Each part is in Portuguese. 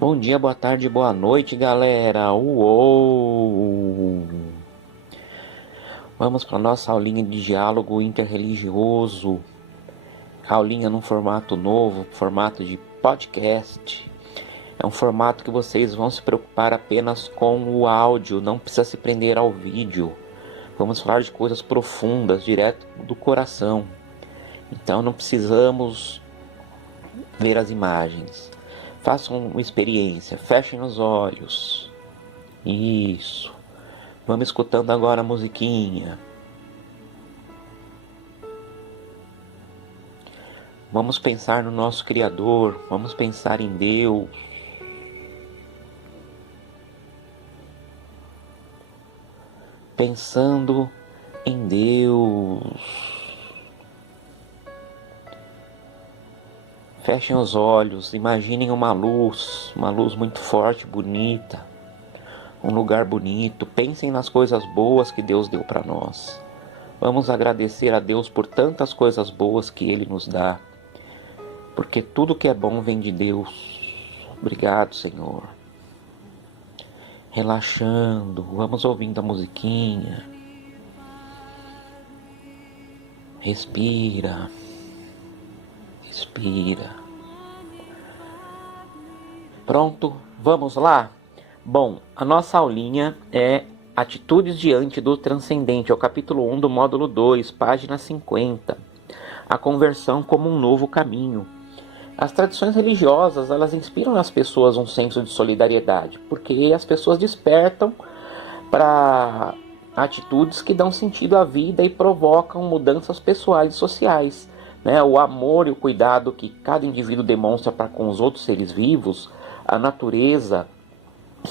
Bom dia, boa tarde, boa noite, galera. Uou! Vamos para nossa aulinha de diálogo interreligioso. Aulinha num formato novo, formato de podcast. É um formato que vocês vão se preocupar apenas com o áudio, não precisa se prender ao vídeo. Vamos falar de coisas profundas, direto do coração. Então não precisamos ver as imagens. Façam uma experiência, fechem os olhos. Isso. Vamos escutando agora a musiquinha. Vamos pensar no nosso Criador. Vamos pensar em Deus. Pensando em Deus. Fechem os olhos. Imaginem uma luz muito forte, bonita. Um lugar bonito. Pensem nas coisas boas que Deus deu para nós. Vamos agradecer a Deus por tantas coisas boas que Ele nos dá. Porque tudo que é bom vem de Deus. Obrigado, Senhor. Relaxando, vamos ouvindo a musiquinha. Respira. Respira. Pronto, vamos lá? Bom, a nossa aulinha é Atitudes diante do Transcendente, é o capítulo 1 do módulo 2, página 50. A conversão como um novo caminho. As tradições religiosas, elas inspiram nas pessoas um senso de solidariedade, porque as pessoas despertam para atitudes que dão sentido à vida e provocam mudanças pessoais e sociais. O amor e o cuidado que cada indivíduo demonstra para com os outros seres vivos, a natureza,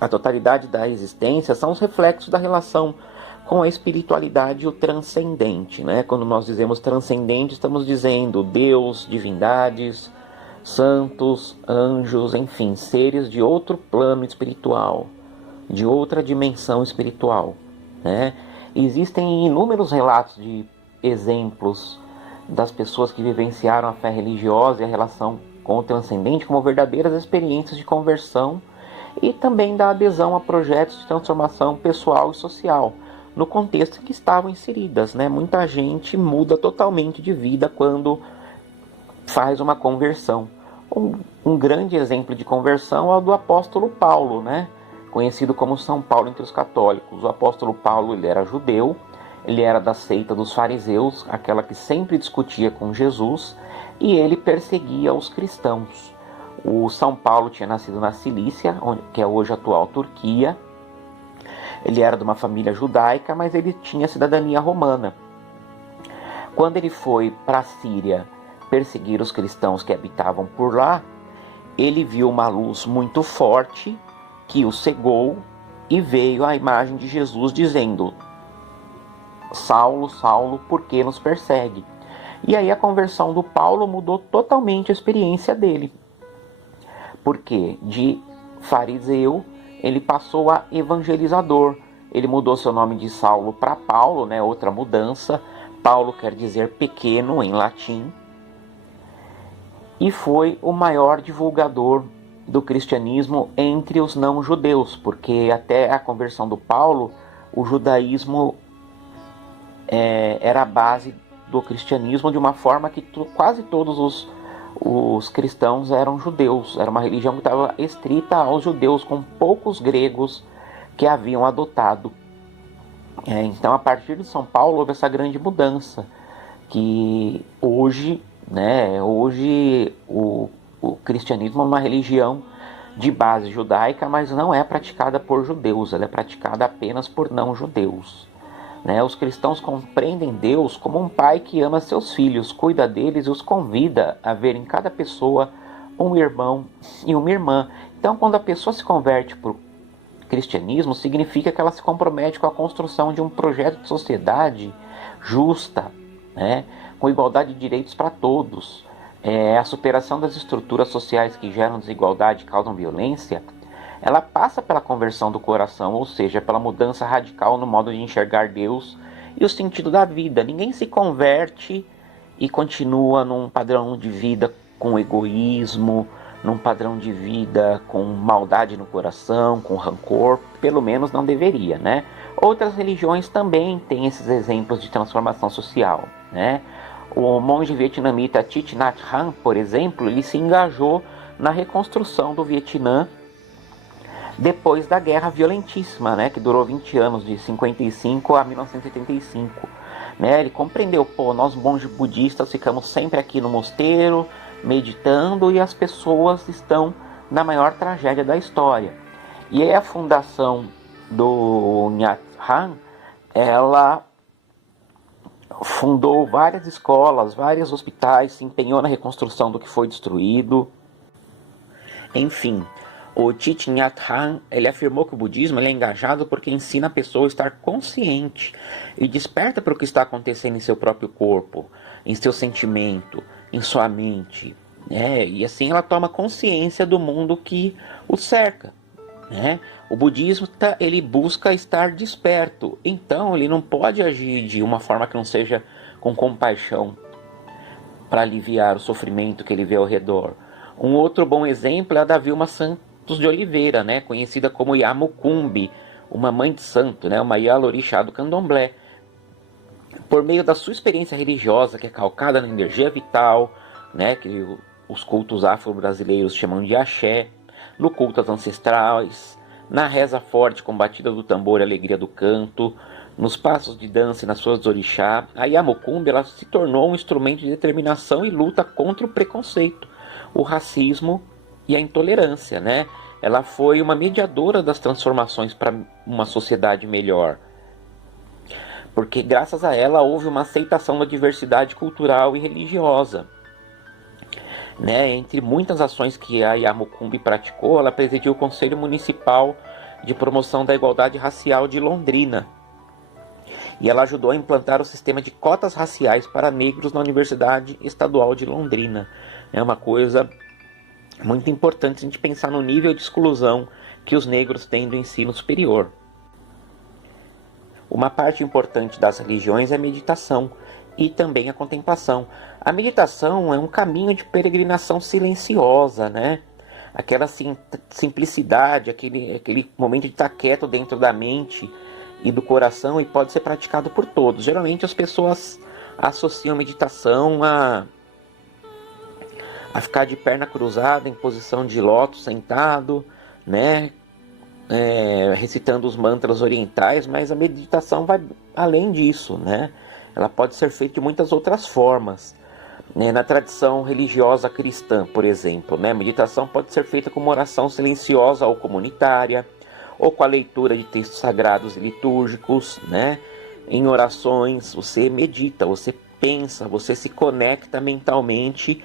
a totalidade da existência, são os reflexos da relação com a espiritualidade e o transcendente. Quando nós dizemos transcendente, estamos dizendo Deus, divindades, santos, anjos, enfim, seres de outro plano espiritual, de outra dimensão espiritual. Existem inúmeros relatos de exemplos das pessoas que vivenciaram a fé religiosa e a relação com o transcendente como verdadeiras experiências de conversão e também da adesão a projetos de transformação pessoal e social, no contexto em que estavam inseridas. Muita gente muda totalmente de vida quando faz uma conversão. Um grande exemplo de conversão é o do apóstolo Paulo, conhecido como São Paulo entre os católicos. O apóstolo Paulo, ele era judeu, ele era da seita dos fariseus, aquela que sempre discutia com Jesus, e ele perseguia os cristãos. O São Paulo tinha nascido na Cilícia, que é hoje a atual Turquia. Ele era de uma família judaica, mas ele tinha cidadania romana. Quando ele foi para a Síria perseguir os cristãos que habitavam por lá, ele viu uma luz muito forte que o cegou e veio a imagem de Jesus dizendo: Saulo, Saulo, por que nos persegue? E aí a conversão do Paulo mudou totalmente a experiência dele. Porque de fariseu ele passou a evangelizador. Ele mudou seu nome de Saulo para Paulo, outra mudança. Paulo quer dizer pequeno em latim. E foi o maior divulgador do cristianismo entre os não-judeus, porque até a conversão do Paulo, o judaísmo era a base do cristianismo, de uma forma que quase todos os cristãos eram judeus. Era uma religião que estava estrita aos judeus, com poucos gregos que haviam adotado. Então, a partir de São Paulo, houve essa grande mudança, que hoje o cristianismo é uma religião de base judaica, mas não é praticada por judeus, ela é praticada apenas por não-judeus. Os cristãos compreendem Deus como um pai que ama seus filhos, cuida deles e os convida a ver em cada pessoa um irmão e uma irmã. Então, quando a pessoa se converte para o cristianismo, significa que ela se compromete com a construção de um projeto de sociedade justa, com igualdade de direitos para todos. A superação das estruturas sociais que geram desigualdade e causam violência, ela passa pela conversão do coração, ou seja, pela mudança radical no modo de enxergar Deus e o sentido da vida. Ninguém se converte e continua num padrão de vida com egoísmo, num padrão de vida com maldade no coração, com rancor, pelo menos não deveria, né? Outras religiões também têm esses exemplos de transformação social, né? O monge vietnamita Thich Nhat Hanh, por exemplo, ele se engajou na reconstrução do Vietnã depois da guerra violentíssima, né, que durou 20 anos, de 55 a 1985. Né? Ele compreendeu, nós monges budistas ficamos sempre aqui no mosteiro, meditando, e as pessoas estão na maior tragédia da história. E aí a fundação do Nhat Hanh, ela fundou várias escolas, vários hospitais, se empenhou na reconstrução do que foi destruído. Enfim, o Thich Nhat Hanh, ele afirmou que o budismo é engajado porque ensina a pessoa a estar consciente e desperta para o que está acontecendo em seu próprio corpo, em seu sentimento, em sua mente, né? E assim ela toma consciência do mundo que o cerca, né? O budismo ele busca estar desperto, então ele não pode agir de uma forma que não seja com compaixão para aliviar o sofrimento que ele vê ao redor. Um outro bom exemplo é a da Vilma Santos de Oliveira, né, conhecida como Yamucumbi, uma mãe de santo, né, uma Yalorixá do Candomblé. Por meio da sua experiência religiosa, que é calcada na energia vital, né, que os cultos afro-brasileiros chamam de axé, no culto às ancestrais, na reza forte com batida do tambor e alegria do canto, nos passos de dança e nas suas orixá, a Yamucumbi ela se tornou um instrumento de determinação e luta contra o preconceito, o racismo e a intolerância, né? Ela foi uma mediadora das transformações para uma sociedade melhor, porque graças a ela houve uma aceitação da diversidade cultural e religiosa, né? Entre muitas ações que a Yamucumbi praticou, ela presidiu o Conselho Municipal de Promoção da Igualdade Racial de Londrina, e ela ajudou a implantar o sistema de cotas raciais para negros na Universidade Estadual de Londrina. É uma coisa muito importante a gente pensar no nível de exclusão que os negros têm do ensino superior. Uma parte importante das religiões é a meditação e também a contemplação. A meditação é um caminho de peregrinação silenciosa, né? Aquela simplicidade, aquele momento de estar quieto dentro da mente e do coração, e pode ser praticado por todos. Geralmente as pessoas associam a meditação a ficar de perna cruzada em posição de lótus sentado, né? Recitando os mantras orientais, mas a meditação vai além disso, né? Ela pode ser feita de muitas outras formas, né? Na tradição religiosa cristã, por exemplo, né? A meditação pode ser feita com uma oração silenciosa ou comunitária, ou com a leitura de textos sagrados e litúrgicos, né? Em orações você medita, você pensa, você se conecta mentalmente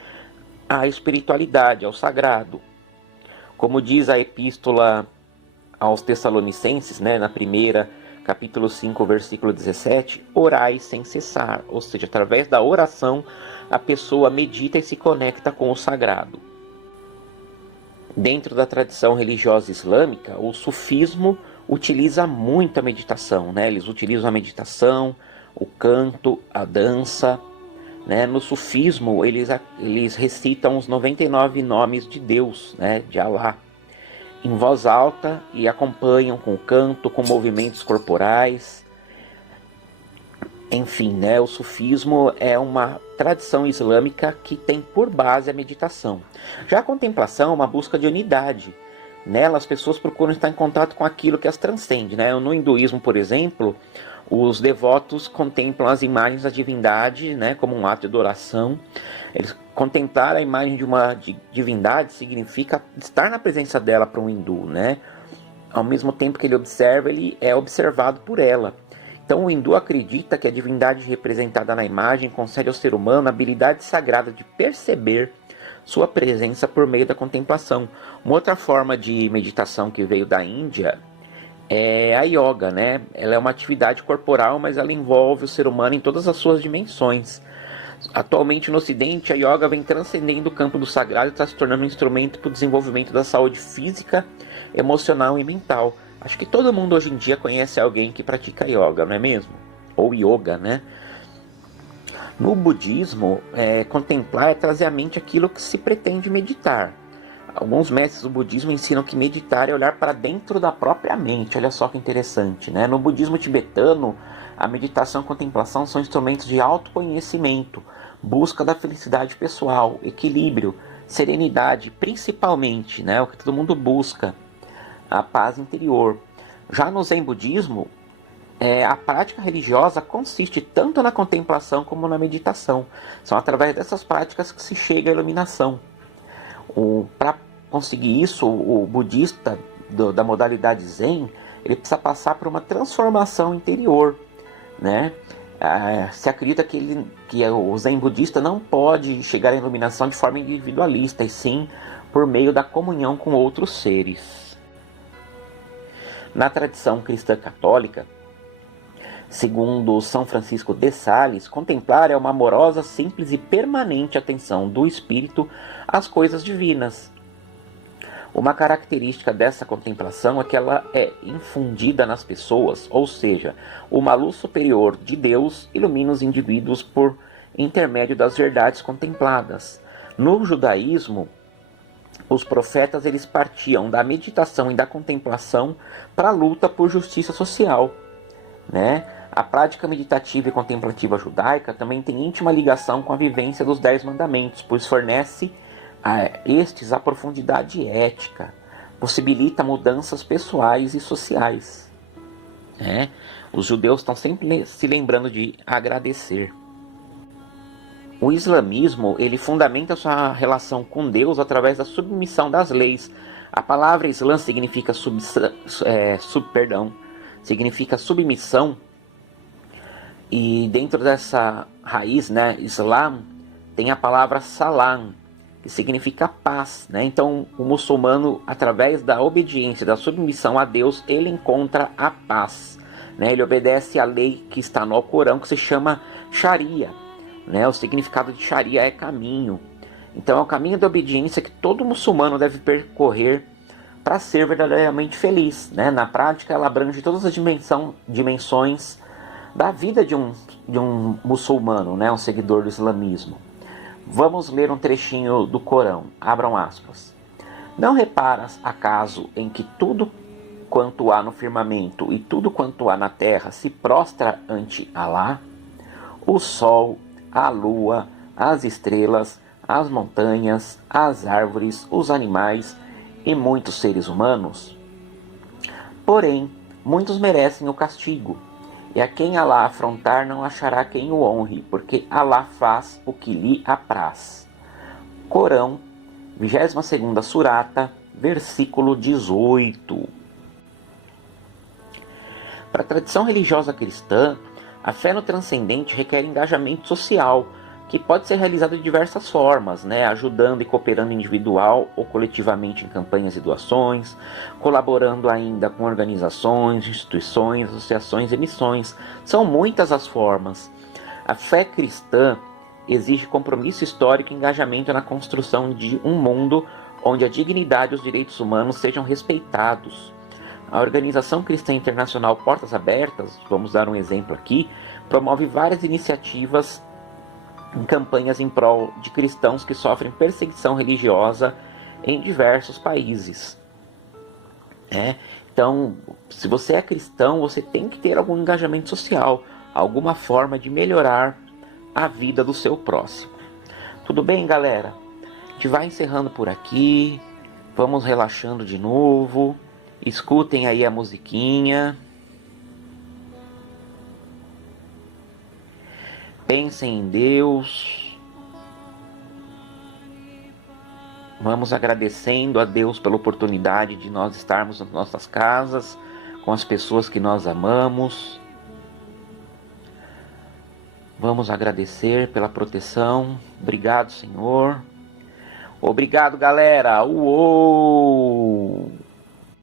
à espiritualidade, ao sagrado. Como diz a epístola aos Tessalonicenses, né, na primeira, capítulo 5, versículo 17, orai sem cessar, ou seja, através da oração a pessoa medita e se conecta com o sagrado. Dentro da tradição religiosa islâmica, o sufismo utiliza muito a meditação, né? Eles utilizam a meditação, o canto, a dança, né? No sufismo, eles recitam os 99 nomes de Deus, né? De Alá, em voz alta, e acompanham com canto, com movimentos corporais. Enfim, né? O sufismo é uma tradição islâmica que tem por base a meditação. Já a contemplação é uma busca de unidade. Nela as pessoas procuram estar em contato com aquilo que as transcende, né? No hinduísmo, por exemplo, os devotos contemplam as imagens da divindade, né, como um ato de adoração. Eles contemplar a imagem de uma divindade significa estar na presença dela para um hindu, né? Ao mesmo tempo que ele observa, ele é observado por ela. Então o hindu acredita que a divindade representada na imagem concede ao ser humano a habilidade sagrada de perceber sua presença por meio da contemplação. Uma outra forma de meditação que veio da Índia é a yoga, né? Ela é uma atividade corporal, mas ela envolve o ser humano em todas as suas dimensões. Atualmente no Ocidente, a yoga vem transcendendo o campo do sagrado e está se tornando um instrumento para o desenvolvimento da saúde física, emocional e mental. Acho que todo mundo hoje em dia conhece alguém que pratica yoga, não é mesmo? Ou yoga, né? No budismo, contemplar é trazer à mente aquilo que se pretende meditar. Alguns mestres do budismo ensinam que meditar é olhar para dentro da própria mente. Olha só que interessante, né? No budismo tibetano, a meditação e a contemplação são instrumentos de autoconhecimento, busca da felicidade pessoal, equilíbrio, serenidade, principalmente, né? O que todo mundo busca, a paz interior. Já no Zen budismo, a prática religiosa consiste tanto na contemplação como na meditação. São através dessas práticas que se chega à iluminação. Para conseguir isso, o budista da modalidade Zen, ele precisa passar por uma transformação interior, né? Se acredita que o Zen budista não pode chegar à iluminação de forma individualista, e sim por meio da comunhão com outros seres. Na tradição cristã católica, segundo São Francisco de Sales, contemplar é uma amorosa, simples e permanente atenção do espírito às coisas divinas. Uma característica dessa contemplação é que ela é infundida nas pessoas, ou seja, uma luz superior de Deus ilumina os indivíduos por intermédio das verdades contempladas. No judaísmo, os profetas eles partiam da meditação e da contemplação para a luta por justiça social, né? A prática meditativa e contemplativa judaica também tem íntima ligação com a vivência dos 10 mandamentos, pois fornece a estes a profundidade ética, possibilita mudanças pessoais e sociais. Os judeus estão sempre se lembrando de agradecer. O islamismo ele fundamenta sua relação com Deus através da submissão das leis. A palavra Islã significa significa submissão, e dentro dessa raiz, né, Islam, tem a palavra salam, que significa paz, né? Então o muçulmano, através da obediência, da submissão a Deus, ele encontra a paz, né? Ele obedece à lei que está no Alcorão, que se chama Sharia, né? O significado de Sharia é caminho. Então é o caminho da obediência que todo muçulmano deve percorrer para ser verdadeiramente feliz, né? Na prática, ela abrange todas as dimensões da vida de um muçulmano, né? Um seguidor do islamismo. Vamos ler um trechinho do Corão. Abram aspas. Não reparas, acaso, em que tudo quanto há no firmamento e tudo quanto há na terra se prostra ante Alá? O sol, a lua, as estrelas, as montanhas, as árvores, os animais e muitos seres humanos? Porém, muitos merecem o castigo, e a quem Alá afrontar não achará quem o honre, porque Alá faz o que lhe apraz. Corão, 22ª Surata, versículo 18. Para a tradição religiosa cristã, a fé no transcendente requer engajamento social, que pode ser realizado de diversas formas, né? Ajudando e cooperando individual ou coletivamente em campanhas e doações, colaborando ainda com organizações, instituições, associações e missões. São muitas as formas. A fé cristã exige compromisso histórico e engajamento na construção de um mundo onde a dignidade e os direitos humanos sejam respeitados. A Organização Cristã Internacional Portas Abertas, vamos dar um exemplo aqui, promove várias iniciativas em campanhas em prol de cristãos que sofrem perseguição religiosa em diversos países. Então, se você é cristão, você tem que ter algum engajamento social, alguma forma de melhorar a vida do seu próximo. Tudo bem, galera? A gente vai encerrando por aqui, vamos relaxando de novo, escutem aí a musiquinha. Pensem em Deus. Vamos agradecendo a Deus pela oportunidade de nós estarmos nas nossas casas, com as pessoas que nós amamos. Vamos agradecer pela proteção. Obrigado, Senhor. Obrigado, galera. Uou!